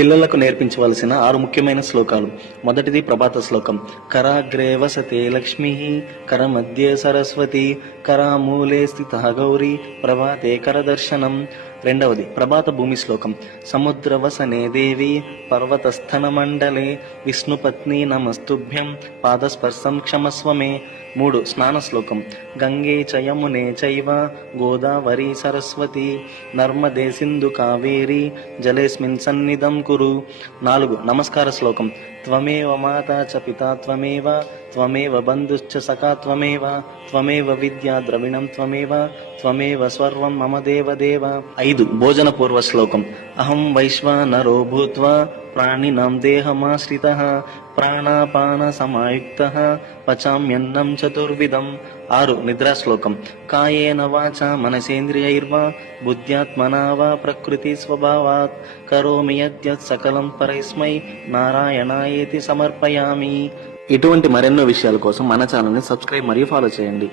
పిల్లలకు నేర్పించవలసిన 6 ముఖ్యమైన శ్లోకాలు. మొదటిది ప్రభాత శ్లోకం. కరాగ్రే వసతే లక్ష్మి, కరమధ్యే సరస్వతి, కరామూలే స్థితః గౌరీ, ప్రభాతే కరదర్శనం. రెండవది ప్రభాత భూమి శ్లోకం. సముద్రవసనే దేవి, పర్వతస్థన మండలే, విష్ణుపత్ని నమస్తుభ్యం, పాదస్పర్శం క్షమస్వమే. 3 స్నాన శ్లోకం. గంగే చ యమునే చైవ, గోదావరి సరస్వతి, నర్మదే సింధు కావేరి, జలేస్మిన్ సన్నిధం కురు. 4 నమస్కార శ్లోకం. త్వమేవ మాతా చ పితా త్వమేవ, త్వమేవ బంధుశ్చ సఖా త్వమేవ, త్వమేవ విద్యా ద్రవిణం త్వమేవ, త్వమేవ సర్వం మమ దేవదేవ. 5 భోజన పూర్వ శ్లోకం. అహం వైశ్వానరో భూత్వా, ప్రాణినాం దేహమాశ్రితః, ప్రాణాపాన సమాయుక్తః, పచామ్యన్నం చతుర్విధం. 6 నిద్రా శ్లోకం. కాయేన వాచా మనసేంద్రియైర్వా, బుద్ధ్యాత్మనా వా ప్రకృతి స్వభావాత్, కరోమి యద్యత్ సకలం పరస్మై నారాయణాయేతి సమర్పయామి. ఇటువంటి మరెన్నో విషయాల కోసం మన ఛానల్ని సబ్స్క్రైబ్ మరియు ఫాలో చేయండి.